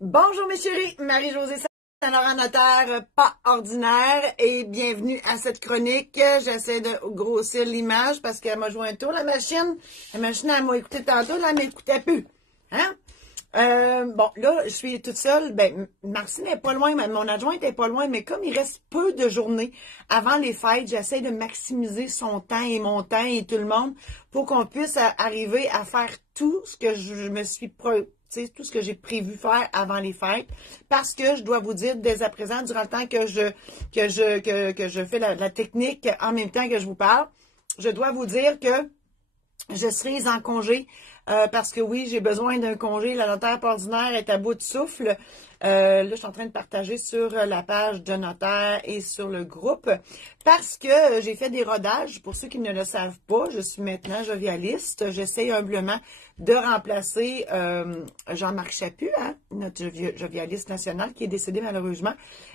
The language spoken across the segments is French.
Bonjour mes chéris, Marie-Josée Saint-Laurent Notaire, pas ordinaire, et bienvenue à cette chronique. J'essaie de grossir l'image parce qu'elle m'a joué un tour, la machine. La machine, elle m'a écouté tantôt, là, elle m'écoutait plus. Hein? Bon, là, je suis toute seule. Ben, Martine n'est pas loin, mon adjointe est pas loin, mais comme il reste peu de journées avant les fêtes, j'essaie de maximiser son temps et mon temps et tout le monde pour qu'on puisse arriver à faire tout ce que je me suis tout ce que j'ai prévu faire avant les fêtes, parce que je dois vous dire dès à présent, durant le temps que je fais la technique en même temps que je vous parle, je dois vous dire que je serai en congé parce que oui, j'ai besoin d'un congé. La notaire pas ordinaire est à bout de souffle. Là, je suis en train de partager sur la page de notaire et sur le groupe parce que j'ai fait des rodages. Pour ceux qui ne le savent pas, je suis maintenant jovialiste. J'essaie humblement de remplacer Jean-Marc Chaput, hein, notre jovialiste national qui est décédé malheureusement.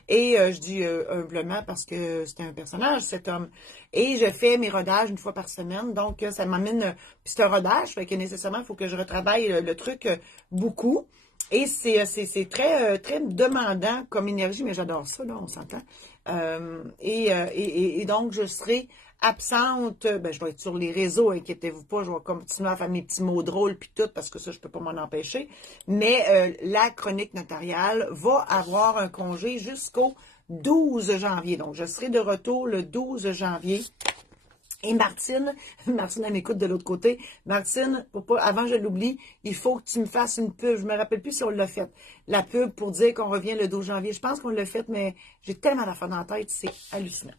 Et je dis humblement parce que c'était un personnage, cet homme. Et je fais mes rodages une fois par semaine. Donc, ça m'amène... Puis c'est un rodage, fait que nécessairement, il faut que je retravaille le truc beaucoup. Et c'est très demandant comme énergie, mais j'adore ça, là, on s'entend. Et donc, je serai absente. Ben, je vais être sur les réseaux, inquiétez-vous pas. Je vais continuer à faire mes petits mots drôles puis tout, parce que ça, je peux pas m'en empêcher. Mais la chronique notariale va avoir un congé jusqu'au 12 janvier. Donc, je serai de retour le 12 janvier. Et Martine, elle m'écoute de l'autre côté. Martine, avant je l'oublie, il faut que tu me fasses une pub. Je me rappelle plus si on l'a fait. La pub pour dire qu'on revient le 12 janvier. Je pense qu'on l'a fait, mais j'ai tellement d'affaires dans la tête, c'est hallucinant.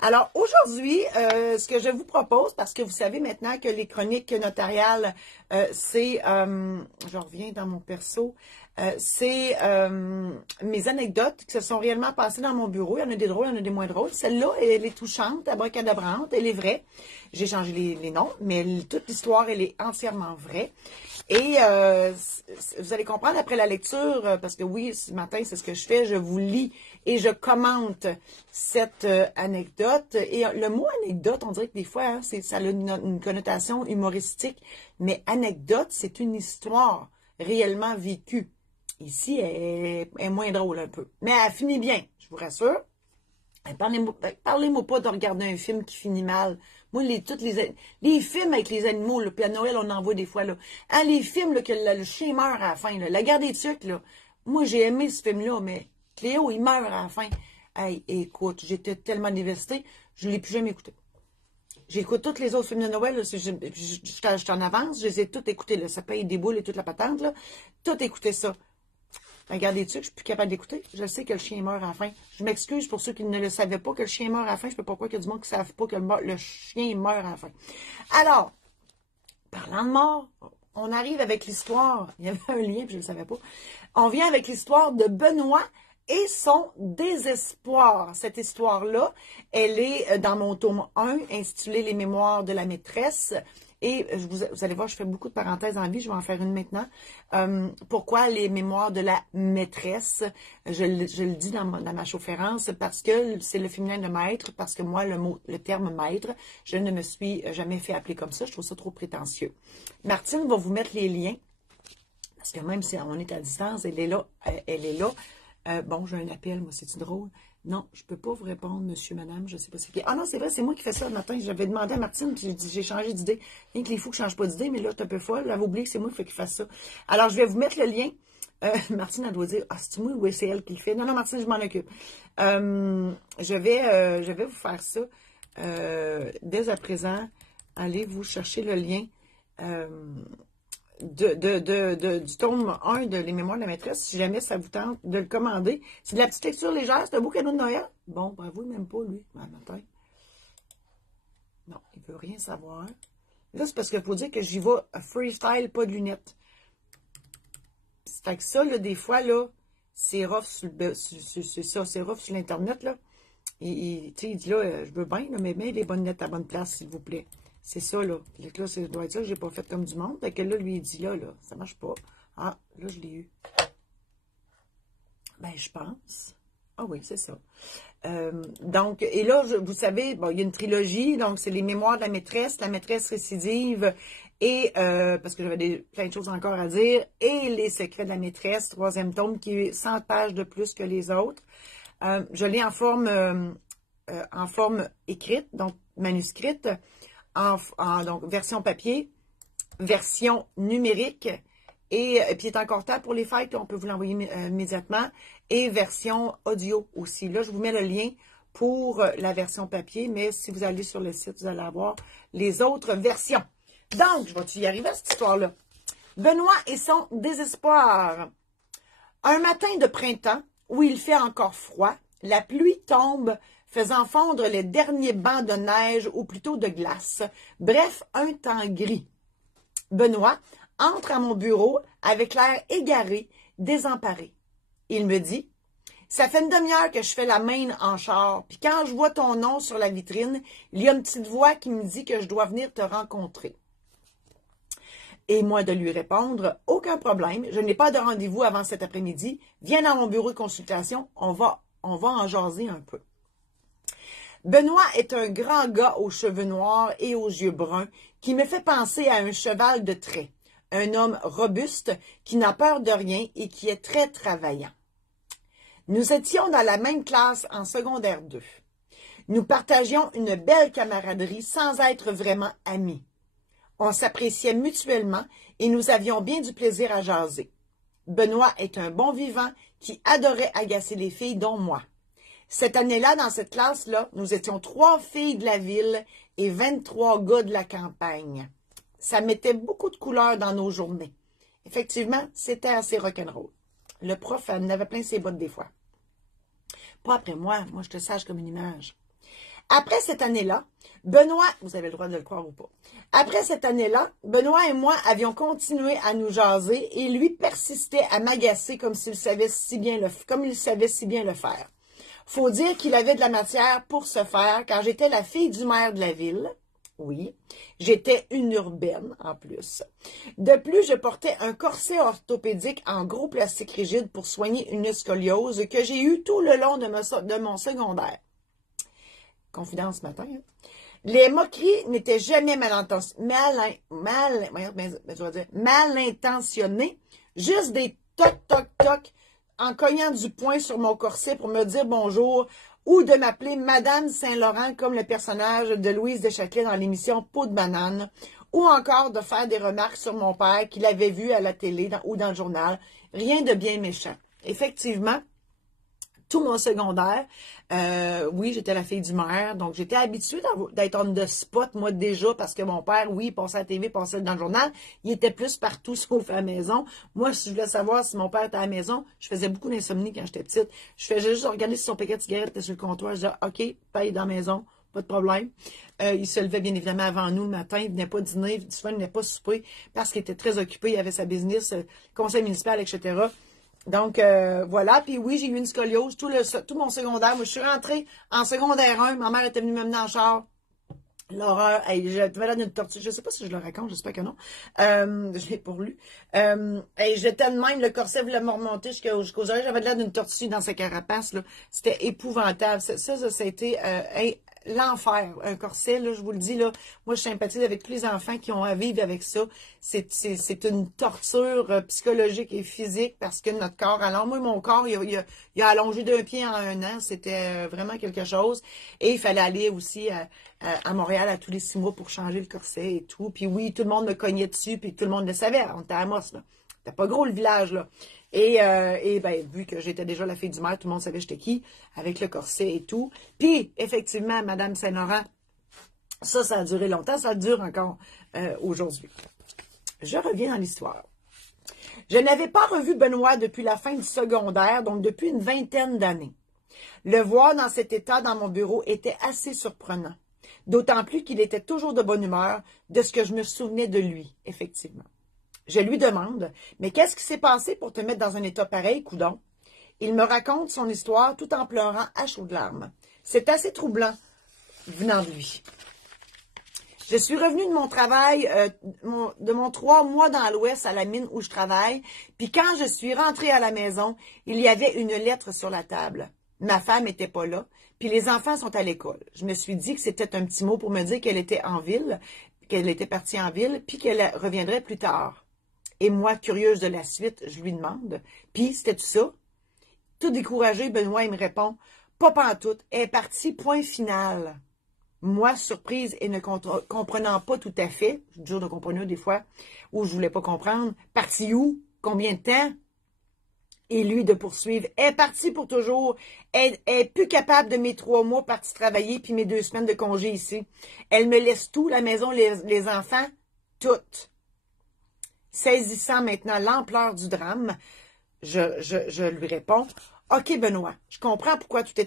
Alors, aujourd'hui, ce que je vous propose, parce que vous savez maintenant que les chroniques notariales, je reviens dans mon perso, c'est mes anecdotes qui se sont réellement passées dans mon bureau. Il y en a des drôles, il y en a des moins drôles. Celle-là, elle est touchante, abracadabrante, elle est vraie. J'ai changé les noms, mais toute l'histoire, elle est entièrement vraie. Et vous allez comprendre après la lecture, parce que oui, ce matin, c'est ce que je fais, je vous lis et je commente cette anecdote. Et le mot anecdote, on dirait que des fois, hein, ça a une connotation humoristique, mais anecdote, c'est une histoire réellement vécue. Ici, elle est moins drôle un peu. Mais elle finit bien, je vous rassure. Parlez-moi pas de regarder un film qui finit mal. Moi, les films avec les animaux, là, puis à Noël, on en voit des fois, là. Hein, les films là, que le chien meurt à la fin, là. La guerre des tucs, là. Moi, j'ai aimé ce film-là, mais Cléo, il meurt à la fin. Hey, écoute, j'étais tellement dévastée, je ne l'ai plus jamais écouté. J'écoute tous les autres films de Noël, là, je suis en avance, je les ai tous écoutés, là. Ça paye des boules et toute la patente, là. Tout écouté ça. Regardez-tu que je suis plus capable d'écouter? Je sais que le chien meurt à la fin. Je m'excuse pour ceux qui ne le savaient pas que le chien meurt à la fin. Je ne peux pas croire qu'il y a du monde qui ne savent pas que le chien meurt à la fin. Alors, parlant de mort, on arrive avec l'histoire. Il y avait un lien, puis je ne le savais pas. On vient avec l'histoire de Benoît et son désespoir. Cette histoire-là, elle est dans mon tome 1, intitulé Les mémoires de la maîtresse. Et vous allez voir, je fais beaucoup de parenthèses en vie, je vais en faire une maintenant. Pourquoi les mémoires de la maîtresse? Je le dis dans ma chaufférence parce que c'est le féminin de maître, parce que moi, le terme maître, je ne me suis jamais fait appeler comme ça, je trouve ça trop prétentieux. Martine va vous mettre les liens, parce que même si on est à distance, elle est là, elle est là. Bon, j'ai un appel, moi, c'est-tu drôle? Non, je ne peux pas vous répondre, monsieur, madame, je ne sais pas c'est qui. Ah non, c'est vrai, c'est moi qui fais ça le matin. J'avais demandé à Martine, puis j'ai changé d'idée. Rien que les fous qui ne changent pas d'idée, mais là, je suis un peu folle. J'avais oublié que c'est moi qui fasse ça. Alors, je vais vous mettre le lien. Martine, elle doit dire, ah, c'est moi ou c'est elle qui le fait? Non, non, Martine, je m'en occupe. Je vais vous faire ça. Dès à présent, allez vous chercher le lien. Du tome 1 de Les mémoires de la maîtresse, si jamais ça vous tente de le commander. C'est de la petite lecture légère, c'est un beau cadeau de Noël. Bon, bravo, même pas, lui, matin. Non, il veut rien savoir. Là, c'est parce qu'il faut dire que j'y vais freestyle, pas de lunettes. Fait que ça, là, des fois, là, c'est rough c'est rough sur l'Internet, là. Il dit, là, je veux bien, là, mais mets les bonnes lettres à bonne place, s'il vous plaît. C'est ça, là. Là, ça doit être ça que j'ai pas fait comme du monde. Fait que là, lui, il dit, là, ça marche pas. Ah, là, je l'ai eu. Ben, je pense. Ah oui, c'est ça. Donc, et là, vous savez, bon, il y a une trilogie, donc c'est les mémoires de la maîtresse récidive et parce que j'avais plein de choses encore à dire, et Les secrets de la maîtresse, 3e tome, qui est 100 pages de plus que les autres. Je l'ai en forme écrite, donc manuscrite, donc version papier, version numérique, et puis il est encore temps pour les fêtes, on peut vous l'envoyer immédiatement, et version audio aussi. Là, je vous mets le lien pour la version papier, mais si vous allez sur le site, vous allez avoir les autres versions. Donc, je vais y arriver à cette histoire-là. Benoît et son désespoir. Un matin de printemps, où il fait encore froid, la pluie tombe, faisant fondre les derniers bancs de neige, ou plutôt de glace. Bref, un temps gris. Benoît entre à mon bureau avec l'air égaré, désemparé. Il me dit, « Ça fait une demi-heure que je fais la main en char, puis quand je vois ton nom sur la vitrine, il y a une petite voix qui me dit que je dois venir te rencontrer. » Et moi de lui répondre, « Aucun problème, je n'ai pas de rendez-vous avant cet après-midi. Viens dans mon bureau de consultation, on va en jaser un peu. » Benoît est un grand gars aux cheveux noirs et aux yeux bruns qui me fait penser à un cheval de trait, un homme robuste qui n'a peur de rien et qui est très travaillant. Nous étions dans la même classe en secondaire 2. Nous partagions une belle camaraderie sans être vraiment amis. On s'appréciait mutuellement et nous avions bien du plaisir à jaser. Benoît est un bon vivant qui adorait agacer les filles, dont moi. Cette année-là, dans cette classe-là, nous étions 3 filles de la ville et 23 gars de la campagne. Ça mettait beaucoup de couleurs dans nos journées. Effectivement, c'était assez rock'n'roll. Le prof, elle avait plein ses bottes des fois. Pas après moi je te sage comme une image. Après cette année-là, Benoît, vous avez le droit de le croire ou pas, après cette année-là, Benoît et moi avions continué à nous jaser et lui persistait à m'agacer comme il savait si bien le faire. Faut dire qu'il avait de la matière pour se faire, car j'étais la fille du maire de la ville. Oui, j'étais une urbaine en plus. De plus, je portais un corset orthopédique en gros plastique rigide pour soigner une scoliose que j'ai eue tout le long de mon secondaire. Confidence ce matin. Hein? Les moqueries n'étaient jamais mal intentionnées, juste des toc-toc-toc en cognant du poing sur mon corset pour me dire bonjour ou de m'appeler Madame Saint-Laurent comme le personnage de Louise Deschâtelet dans l'émission Peau de banane, ou encore de faire des remarques sur mon père qu'il avait vu à la télé ou dans le journal. Rien de bien méchant. Effectivement, tout mon secondaire, oui, j'étais la fille du maire, donc j'étais habituée d'être on the spot, moi, déjà, parce que mon père, oui, il passait à la TV, passait dans le journal, il était plus partout, sauf à la maison. Moi, si je voulais savoir si mon père était à la maison, je faisais beaucoup d'insomnie quand j'étais petite. Je faisais juste regarder si son paquet de cigarettes était sur le comptoir, je disais, OK, paye dans la maison, pas de problème. Il se levait bien évidemment avant nous le matin, il venait pas dîner, souvent il venait pas souper, parce qu'il était très occupé, il avait sa business, conseil municipal, etc., Donc, voilà. Puis oui, j'ai eu une scoliose tout mon secondaire. Moi, je suis rentrée en secondaire 1. Ma mère était venue me mener en char. L'horreur. Hey, j'avais l'air d'une tortue. Je sais pas si je le raconte, j'espère que non. Je l'ai pour lui. J'étais de même, le corset voulait me remonter jusqu'aux oreilles. J'avais l'air d'une tortue dans sa carapace, là. C'était épouvantable. Ça a été l'enfer. Un corset, là, je vous le dis, là. Moi, je sympathise avec tous les enfants qui ont à vivre avec ça. C'est une torture psychologique et physique parce que notre corps, alors moi, mon corps, il a allongé d'un pied en 1 an. C'était vraiment quelque chose. Et il fallait aller aussi à Montréal à tous les 6 mois pour changer le corset et tout. Puis oui, tout le monde me cognait dessus, puis tout le monde le savait. On était à Amos, là. C'était pas gros, le village, là. Et ben, vu que j'étais déjà la fille du maire, tout le monde savait j'étais qui, avec le corset et tout. Puis, effectivement, Madame Saint-Laurent, ça a duré longtemps, ça dure encore aujourd'hui. Je reviens dans l'histoire. Je n'avais pas revu Benoît depuis la fin du secondaire, donc depuis une 20aine d'années. Le voir dans cet état dans mon bureau était assez surprenant. D'autant plus qu'il était toujours de bonne humeur, de ce que je me souvenais de lui, effectivement. Je lui demande, « Mais qu'est-ce qui s'est passé pour te mettre dans un état pareil, coudonc? » Il me raconte son histoire tout en pleurant à chaudes larmes. C'est assez troublant venant de lui. Je suis revenue de mon travail, de mon 3 mois dans l'Ouest à la mine où je travaille, puis quand je suis rentrée à la maison, il y avait une lettre sur la table. Ma femme n'était pas là, puis les enfants sont à l'école. Je me suis dit que c'était un petit mot pour me dire qu'elle était en ville, qu'elle était partie en ville, puis qu'elle reviendrait plus tard. Et moi, curieuse de la suite, je lui demande, puis c'était ça? Tout découragé, Benoît, il me répond, pas pantoute, elle est partie, point final. Moi, surprise et ne comprenant pas tout à fait, je dur de comprendre des fois, ou je voulais pas comprendre, partie où? Combien de temps? Et lui de poursuivre, elle est partie pour toujours, elle est plus capable de mes 3 mois partie travailler, puis mes 2 semaines de congé ici. Elle me laisse tout, la maison, les enfants, tout. Saisissant maintenant l'ampleur du drame, je lui réponds, « OK, Benoît, je comprends pourquoi que tu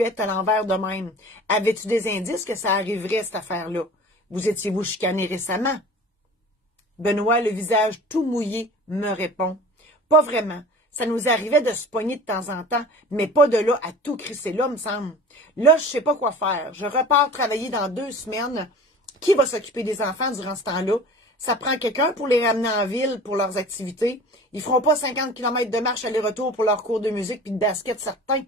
es à l'envers de même. Avais-tu des indices que ça arriverait, cette affaire-là? Vous étiez-vous chicané récemment? » Benoît, le visage tout mouillé, me répond, « Pas vraiment. Ça nous arrivait de se pogner de temps en temps, mais pas de là à tout crisser là, me semble. Là, je sais pas quoi faire. Je repars travailler dans 2 semaines. Qui va s'occuper des enfants durant ce temps-là? Ça prend quelqu'un pour les ramener en ville pour leurs activités. Ils feront pas 50 km de marche aller-retour pour leurs cours de musique puis de basket certains.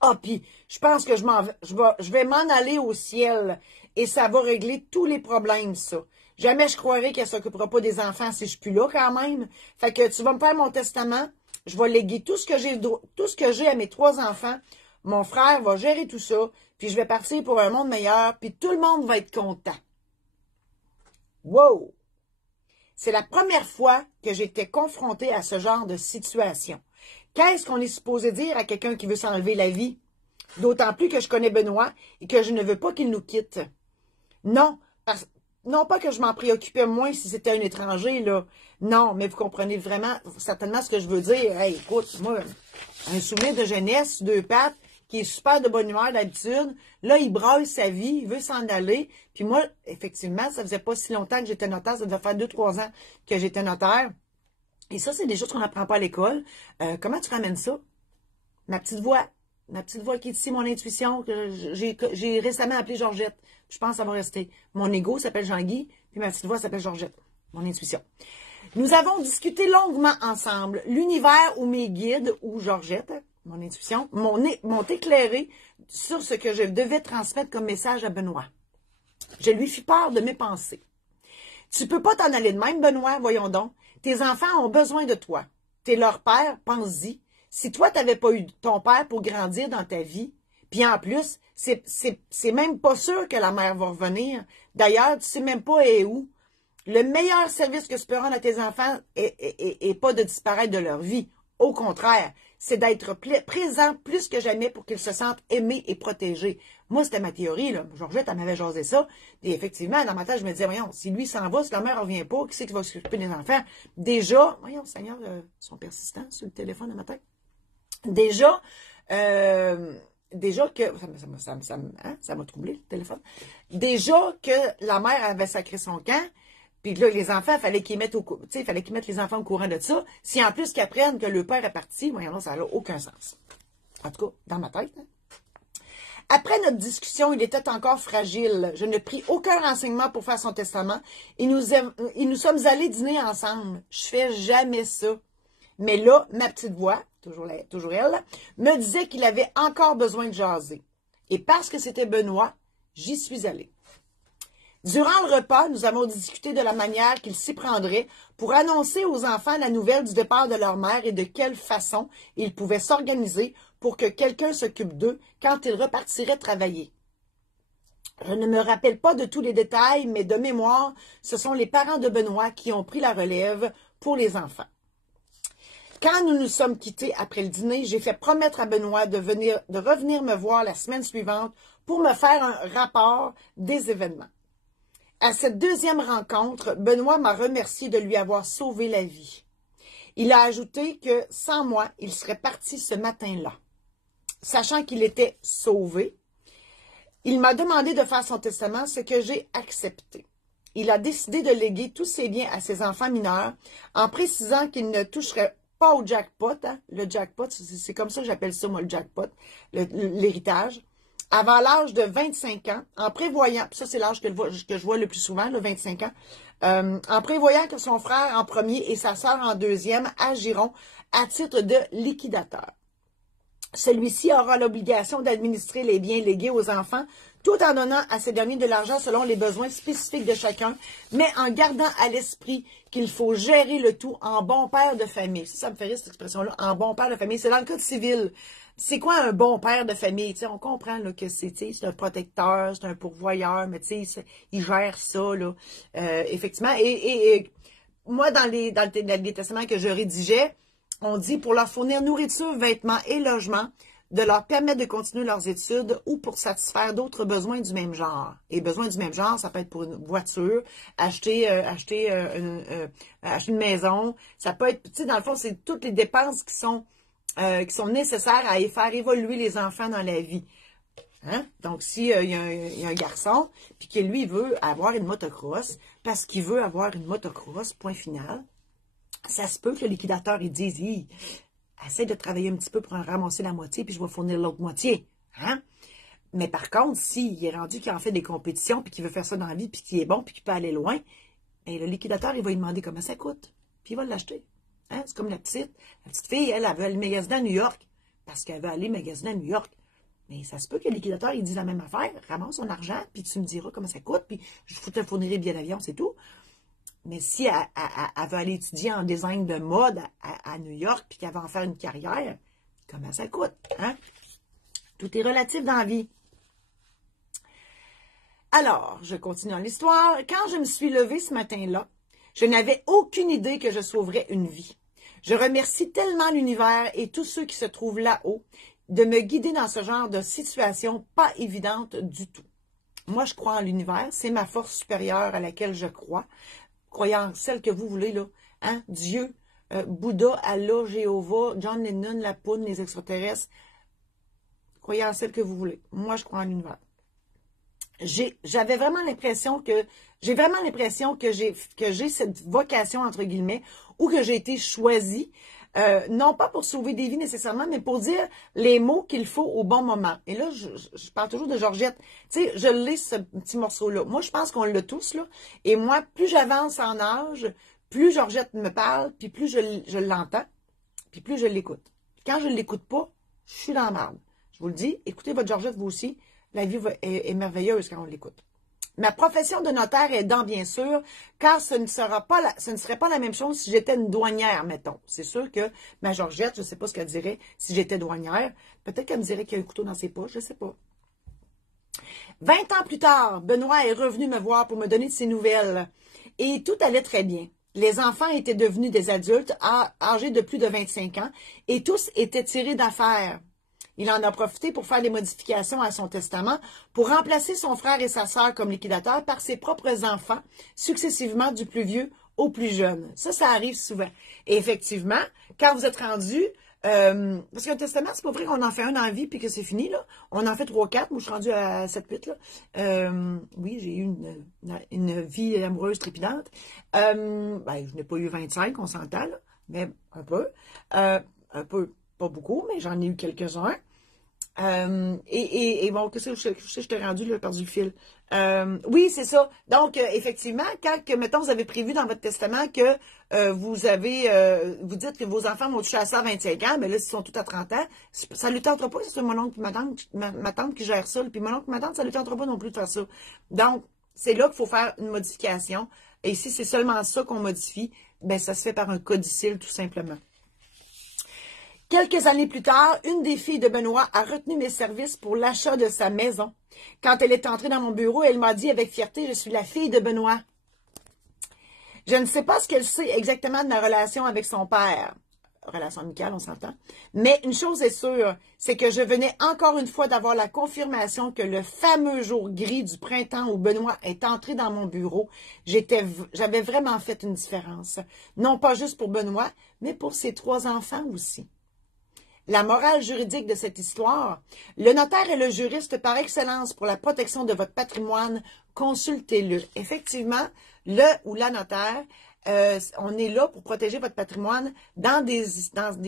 Ah, puis je pense que je vais m'en aller au ciel et ça va régler tous les problèmes, ça. Jamais je croirais qu'elle s'occupera pas des enfants si je suis plus là quand même. Fait que tu vas me faire mon testament. Je vais léguer tout ce que j'ai à mes 3 enfants. Mon frère va gérer tout ça. Puis je vais partir pour un monde meilleur. Puis tout le monde va être content. Wow! C'est la première fois que j'étais confrontée à ce genre de situation. Qu'est-ce qu'on est supposé dire à quelqu'un qui veut s'enlever la vie? D'autant plus que je connais Benoît et que je ne veux pas qu'il nous quitte. Non, non pas que je m'en préoccupais moins si c'était un étranger, là. Non, mais vous comprenez vraiment, certainement ce que je veux dire. Hey, écoute, moi, un souvenir de jeunesse, 2 pattes, qui est super de bonne humeur d'habitude. Là, il braille sa vie, il veut s'en aller. Puis moi, effectivement, ça faisait pas si longtemps que j'étais notaire, ça devait faire 2-3 ans que j'étais notaire. Et ça, c'est des choses qu'on n'apprend pas à l'école. Comment tu ramènes ça? Ma petite voix qui est ici, mon intuition, que j'ai récemment appelé Georgette. Je pense que ça va rester. Mon ego s'appelle Jean-Guy, puis ma petite voix s'appelle Georgette. Mon intuition. Nous avons discuté longuement ensemble l'univers où mes guides, ou Georgette, mon intuition, m'ont éclairé sur ce que je devais transmettre comme message à Benoît. Je lui fis part de mes pensées. Tu peux pas t'en aller de même, Benoît, voyons donc. Tes enfants ont besoin de toi. T'es leur père, pense-y. Si toi, t'avais pas eu ton père pour grandir dans ta vie, puis en plus, c'est même pas sûr que la mère va revenir. D'ailleurs, tu sais même pas elle est où. Le meilleur service que tu peux rendre à tes enfants est pas de disparaître de leur vie. Au contraire, c'est d'être présent plus que jamais pour qu'ils se sentent aimés et protégés. Moi, c'était ma théorie, là. Georgette, elle m'avait jasé ça. Et effectivement, dans ma tête, je me disais, voyons, si lui s'en va, si la mère ne revient pas, qui c'est qui va s'occuper des enfants? Déjà, voyons, Seigneur, ils sont persistants sur le téléphone dans ma tête. Déjà que, ça m'a troublé, le téléphone. Déjà que la mère avait sacré son camp, puis là, les enfants, il fallait qu'ils mettent les enfants au courant de ça. Si en plus qu'ils apprennent que le père est parti, voyons, ça n'a aucun sens. En tout cas, dans ma tête. Hein. Après notre discussion, il était encore fragile. Je ne pris aucun renseignement pour faire son testament et nous sommes allés dîner ensemble. Je fais jamais ça. Mais là, ma petite voix, toujours elle, me disait qu'il avait encore besoin de jaser. Et parce que c'était Benoît, j'y suis allée. Durant le repas, nous avons discuté de la manière qu'il s'y prendrait pour annoncer aux enfants la nouvelle du départ de leur mère et de quelle façon ils pouvaient s'organiser pour que quelqu'un s'occupe d'eux quand ils repartiraient travailler. Je ne me rappelle pas de tous les détails, mais de mémoire, ce sont les parents de Benoît qui ont pris la relève pour les enfants. Quand nous nous sommes quittés après le dîner, j'ai fait promettre à Benoît de revenir me voir la semaine suivante pour me faire un rapport des événements. À cette deuxième rencontre, Benoît m'a remercié de lui avoir sauvé la vie. Il a ajouté que, sans moi, il serait parti ce matin-là. Sachant qu'il était sauvé, il m'a demandé de faire son testament, ce que j'ai accepté. Il a décidé de léguer tous ses biens à ses enfants mineurs, en précisant qu'il ne toucherait pas au jackpot. Hein? Le jackpot, c'est comme ça que j'appelle ça, moi, le jackpot, l'héritage. Avant l'âge de 25 ans, en prévoyant, ça c'est l'âge que je vois le plus souvent, le 25 ans, en prévoyant que son frère en premier et sa sœur en deuxième agiront à titre de liquidateur. Celui-ci aura l'obligation d'administrer les biens légués aux enfants tout en donnant à ces derniers de l'argent selon les besoins spécifiques de chacun, mais en gardant à l'esprit qu'il faut gérer le tout en bon père de famille. Ça me fait rire cette expression-là, en bon père de famille. C'est dans le code civil. C'est quoi un bon père de famille? T'sais, on comprend là, que c'est un protecteur, c'est un pourvoyeur, mais il gère ça, là, effectivement. Et moi, dans les testaments que je rédigeais, on dit pour leur fournir nourriture, vêtements et logement, de leur permettre de continuer leurs études ou pour satisfaire d'autres besoins du même genre. Et besoins du même genre, ça peut être pour une voiture, acheter une maison. Ça peut être, tu sais, dans le fond, c'est toutes les dépenses qui sont nécessaires à faire évoluer les enfants dans la vie. Hein? Donc, s'il y a un garçon, puis que lui, il veut avoir une motocross, parce qu'il veut avoir une motocross, point final, ça se peut que le liquidateur, il dise, essaie de travailler un petit peu pour en ramasser la moitié, puis je vais fournir l'autre moitié. Hein? Mais par contre, s'il est rendu qu'il en fait des compétitions, puis qu'il veut faire ça dans la vie, puis qu'il est bon, puis qu'il peut aller loin, bien, le liquidateur, il va lui demander comment ça coûte, puis il va l'acheter. Hein? C'est comme la petite fille, elle veut aller magasiner à New York, parce qu'elle veut aller magasiner à New York. Mais ça se peut que le liquidateur, il dise la même affaire, ramasse son argent, puis tu me diras comment ça coûte, puis je te fournirai le billet d'avion, c'est tout. Mais si elle veut aller étudier en design de mode à New York, puis qu'elle va en faire une carrière, comment ça coûte? Hein? Tout est relatif dans la vie. Alors, je continue dans l'histoire. Quand je me suis levée ce matin-là, je n'avais aucune idée que je sauverais une vie. Je remercie tellement l'univers et tous ceux qui se trouvent là-haut de me guider dans ce genre de situation pas évidente du tout. Moi, je crois en l'univers. C'est ma force supérieure à laquelle je crois. Croyez en celle que vous voulez, là. Hein? Dieu, Bouddha, Allah, Jéhovah, John Lennon, la poudre, les extraterrestres. Croyez en celle que vous voulez. Moi, je crois en l'univers. J'ai vraiment l'impression que j'ai cette vocation, entre guillemets, ou que j'ai été choisie, non pas pour sauver des vies nécessairement, mais pour dire les mots qu'il faut au bon moment. Et là, je parle toujours de Georgette. Tu sais, je lis ce petit morceau-là. Moi, je pense qu'on l'a tous, là. Et moi, plus j'avance en âge, plus Georgette me parle, puis plus je l'entends, puis plus je l'écoute. Quand je ne l'écoute pas, je suis dans la merde. Je vous le dis, écoutez votre Georgette, vous aussi. La vie est merveilleuse quand on l'écoute. Ma profession de notaire aidant, bien sûr, car ce ne serait pas la même chose si j'étais une douanière, mettons. C'est sûr que ma Georgette, je ne sais pas ce qu'elle dirait si j'étais douanière. Peut-être qu'elle me dirait qu'il y a un couteau dans ses poches, je ne sais pas. 20 ans plus tard, Benoît est revenu me voir pour me donner de ses nouvelles. Et tout allait très bien. Les enfants étaient devenus des adultes âgés de plus de 25 ans et tous étaient tirés d'affaires. Il en a profité pour faire des modifications à son testament pour remplacer son frère et sa sœur comme liquidateurs par ses propres enfants, successivement du plus vieux au plus jeune. Ça arrive souvent. Et effectivement, quand vous êtes rendu, parce qu'un testament, c'est pas vrai qu'on en fait un dans la vie puis que c'est fini, là. On en fait 3, 4, moi je suis rendue à 7, 8, là. Oui, j'ai eu une vie amoureuse trépidante. Je n'ai pas eu 25, on s'entend, là, mais un peu. Pas beaucoup, mais j'en ai eu quelques-uns. Bon, qu'est-ce que je t'ai rendu, là, perdu le fil. Oui, c'est ça. Donc, effectivement, quand, mettons, vous avez prévu dans votre testament que vous dites que vos enfants vont toucher à ça à 25 ans, mais là, s'ils sont tous à 30 ans, ça ne lui tentera pas que ce soit mon oncle et ma tante qui gère ça. Puis mon oncle et ma tante, ça ne lui tentera pas non plus de faire ça. Donc, c'est là qu'il faut faire une modification. Et si c'est seulement ça qu'on modifie, ben ça se fait par un codicile, tout simplement. Quelques années plus tard, une des filles de Benoît a retenu mes services pour l'achat de sa maison. Quand elle est entrée dans mon bureau, elle m'a dit avec fierté, « Je suis la fille de Benoît. » Je ne sais pas ce qu'elle sait exactement de ma relation avec son père. Relation amicale, on s'entend. Mais une chose est sûre, c'est que je venais encore une fois d'avoir la confirmation que le fameux jour gris du printemps où Benoît est entré dans mon bureau, j'avais vraiment fait une différence. Non pas juste pour Benoît, mais pour ses 3 enfants aussi. La morale juridique de cette histoire, le notaire est le juriste par excellence pour la protection de votre patrimoine, consultez-le. Effectivement, le ou la notaire, on est là pour protéger votre patrimoine dans des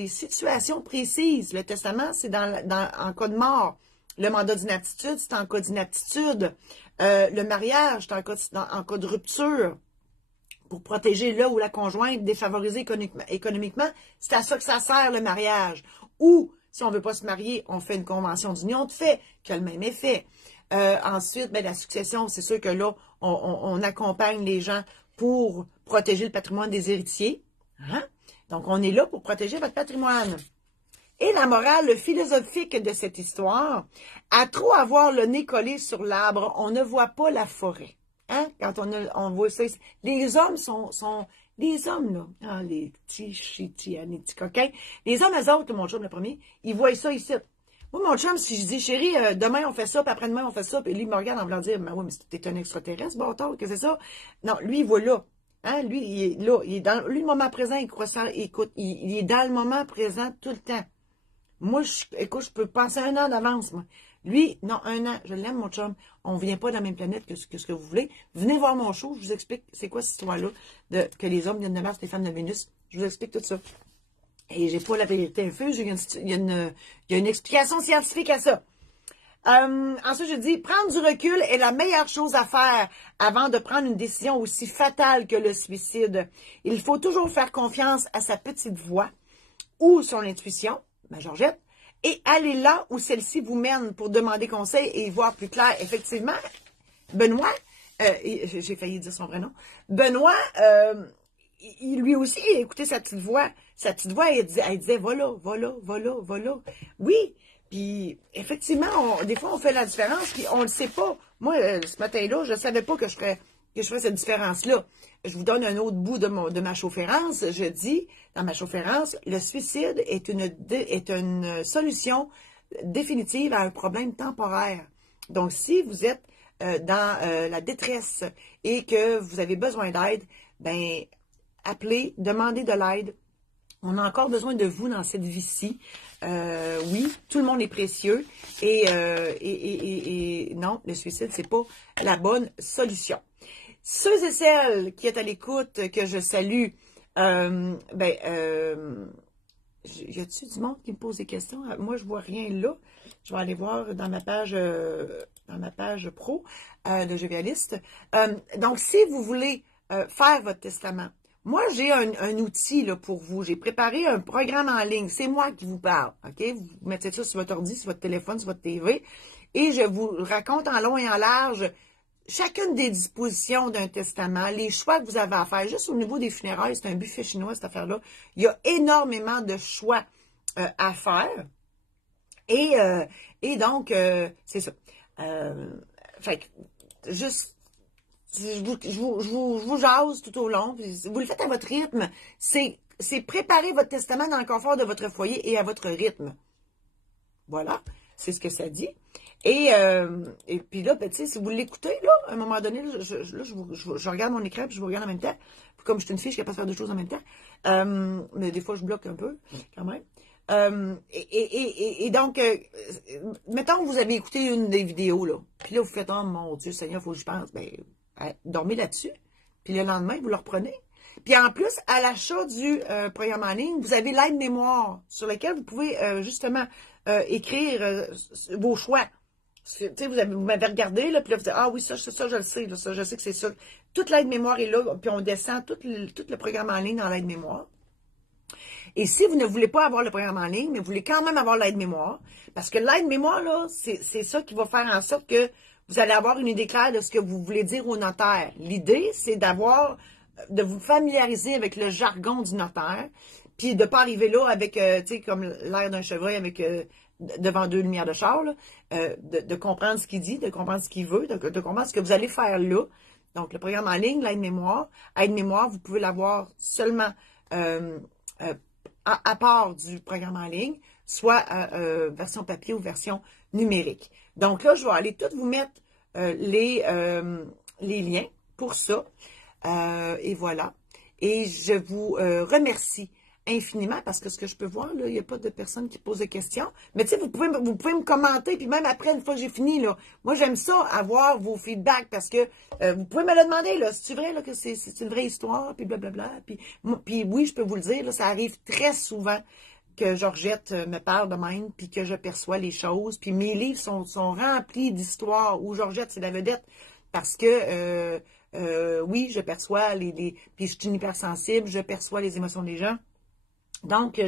situations précises. Le testament, c'est en cas de mort. Le mandat d'inaptitude, c'est en cas d'inaptitude. Le mariage, c'est en cas de rupture. Pour protéger le ou la conjointe défavorisée économiquement, c'est à ça que ça sert le mariage. Ou, si on ne veut pas se marier, on fait une convention d'union de fait, qui a le même effet. Ensuite, ben, la succession, c'est sûr que là, on accompagne les gens pour protéger le patrimoine des héritiers. Hein? Donc, on est là pour protéger votre patrimoine. Et la morale philosophique de cette histoire, à trop avoir le nez collé sur l'arbre, on ne voit pas la forêt. Hein? Quand on voit ça, les hommes sont les hommes, là, ah, les petits chitis, les petits coquins, les hommes, eux autres, mon chum, le premier, ils voient ça ici. Moi, mon chum, si je dis, chérie, demain on fait ça, puis après-demain on fait ça, puis lui, il me regarde en voulant dire, mais oui, mais t'es un extraterrestre, bâtard, que c'est ça? Non, lui, il voit là. Hein? Lui, il est là. Il est dans lui, le moment présent, il croit ça, écoute, il est dans le moment présent tout le temps. Moi, écoute, je peux penser 1 an d'avance, moi. Lui, non, 1 an. Je l'aime, mon chum. On ne vient pas de la même planète que ce que vous voulez. Venez voir mon show. Je vous explique c'est quoi cette histoire-là, que les hommes viennent de Mars, les femmes de Vénus. Je vous explique tout ça. Et j'ai pas la vérité infuse. Il y a une explication scientifique à ça. Ensuite, je dis, prendre du recul est la meilleure chose à faire avant de prendre une décision aussi fatale que le suicide. Il faut toujours faire confiance à sa petite voix ou son intuition, ma Georgette, et aller là où celle-ci vous mène pour demander conseil et y voir plus clair. Effectivement, Benoît, j'ai failli dire son vrai nom, Benoît, il lui aussi écoutait sa petite voix. Sa petite voix, elle disait, va là, va là, va là, va là. Oui, puis effectivement, des fois, on fait la différence, puis on le sait pas. Moi, ce matin-là, je savais pas que je ferais cette différence-là. Je vous donne un autre bout de ma chaufférence. Je dis, dans ma chaufférence, le suicide est une solution définitive à un problème temporaire. Donc, si vous êtes dans la détresse et que vous avez besoin d'aide, ben appelez, demandez de l'aide. On a encore besoin de vous dans cette vie-ci. Oui, tout le monde est précieux. Et non, le suicide, c'est pas la bonne solution. Ceux et celles qui est à l'écoute, que je salue, y a-t-il du monde qui me pose des questions? Moi, je vois rien là. Je vais aller voir dans ma page pro de Jovialiste. Donc, si vous voulez faire votre testament, moi, j'ai un outil là, pour vous. J'ai préparé un programme en ligne. C'est moi qui vous parle. OK? Vous mettez ça sur votre ordi, sur votre téléphone, sur votre TV. Et je vous raconte en long et en large chacune des dispositions d'un testament, les choix que vous avez à faire. Juste au niveau des funérailles, c'est un buffet chinois, cette affaire-là. Il y a énormément de choix à faire. Et donc, c'est ça. Fait que, juste, je vous jase tout au long. Vous le faites à votre rythme. C'est préparer votre testament dans le confort de votre foyer et à votre rythme. Voilà, c'est ce que ça dit. Et puis là, ben, si vous l'écoutez, là, à un moment donné, là, je regarde mon écran, puis je vous regarde en même temps. Puis comme je suis une fille, je suis capable de faire deux choses en même temps. Mais des fois, je bloque un peu, quand même. Donc, mettons que vous avez écouté une des vidéos, là. Puis là, vous faites, oh mon Dieu, Seigneur, il faut que je pense. Ben, dormez là-dessus. Puis le lendemain, vous le reprenez. Puis en plus, à l'achat du programme en ligne, vous avez l'aide-mémoire sur lequel vous pouvez justement écrire vos choix. Vous m'avez regardé, là, puis là, vous dites, ah oui, ça, je le sais, là, ça, je sais que c'est ça. Toute l'aide-mémoire est là, puis on descend tout le programme en ligne dans l'aide-mémoire. Et si vous ne voulez pas avoir le programme en ligne, mais vous voulez quand même avoir l'aide-mémoire, parce que l'aide-mémoire, là, c'est ça qui va faire en sorte que vous allez avoir une idée claire de ce que vous voulez dire au notaire. L'idée, c'est de vous familiariser avec le jargon du notaire, puis de ne pas arriver là avec, tu sais, comme l'air d'un chevreuil avec devant deux lumières de char, là, de comprendre ce qu'il dit, de comprendre ce qu'il veut, de comprendre ce que vous allez faire là. Donc, le programme en ligne, l'aide-mémoire. Aide-mémoire, vous pouvez l'avoir seulement à part du programme en ligne, soit version papier ou version numérique. Donc là, je vais aller tout vous mettre les liens pour ça. Et voilà. Et je vous remercie infiniment parce que ce que je peux voir, là, il n'y a pas de personnes qui posent des questions. Mais tu sais, vous pouvez me commenter, puis même après, une fois que j'ai fini, là, moi j'aime ça, avoir vos feedbacks parce que vous pouvez me le demander, là, si c'est vrai là, que c'est une vraie histoire, puis blablabla. Puis oui, je peux vous le dire, là, ça arrive très souvent que Georgette me parle de même, puis que je perçois les choses. Puis mes livres sont remplis d'histoires où Georgette, c'est la vedette. Parce que oui, je perçois puis je suis une hypersensible, je perçois les émotions des gens. Donc,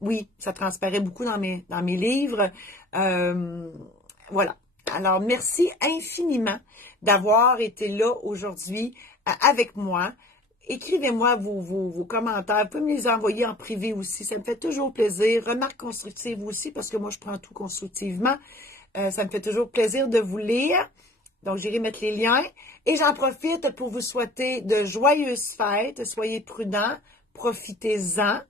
oui, ça transparaît beaucoup dans mes livres. Voilà. Alors, merci infiniment d'avoir été là aujourd'hui avec moi. Écrivez-moi vos commentaires. Vous pouvez me les envoyer en privé aussi. Ça me fait toujours plaisir. Remarques constructives aussi, parce que moi, je prends tout constructivement. Ça me fait toujours plaisir de vous lire. Donc, j'irai mettre les liens. Et j'en profite pour vous souhaiter de joyeuses fêtes. Soyez prudents. Profitez-en.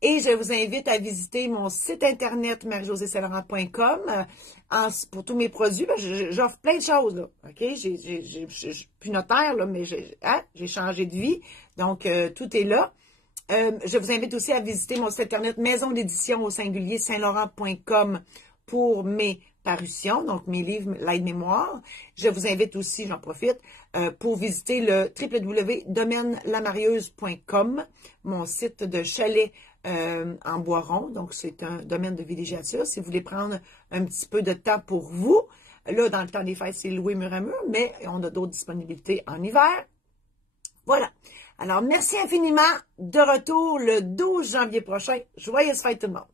Et je vous invite à visiter mon site internet marie-josée-saint-laurent.com pour tous mes produits. J'offre plein de choses, là. OK? Je suis plus notaire, là, mais j'ai changé de vie. Donc, tout est là. Je vous invite aussi à visiter mon site internet maison d'édition au singulier saint-laurent.com pour mes parutions, donc mes livres, l'aide-mémoire. Je vous invite aussi, j'en profite, pour visiter le www.domaine-lamarieuse.com, mon site de chalet en Boiron. Donc, c'est un domaine de villégiature. Si vous voulez prendre un petit peu de temps pour vous, là, dans le temps des fêtes, c'est loué mur à mur, mais on a d'autres disponibilités en hiver. Voilà. Alors, merci infiniment. De retour le 12 janvier prochain. Joyeuses fêtes tout le monde.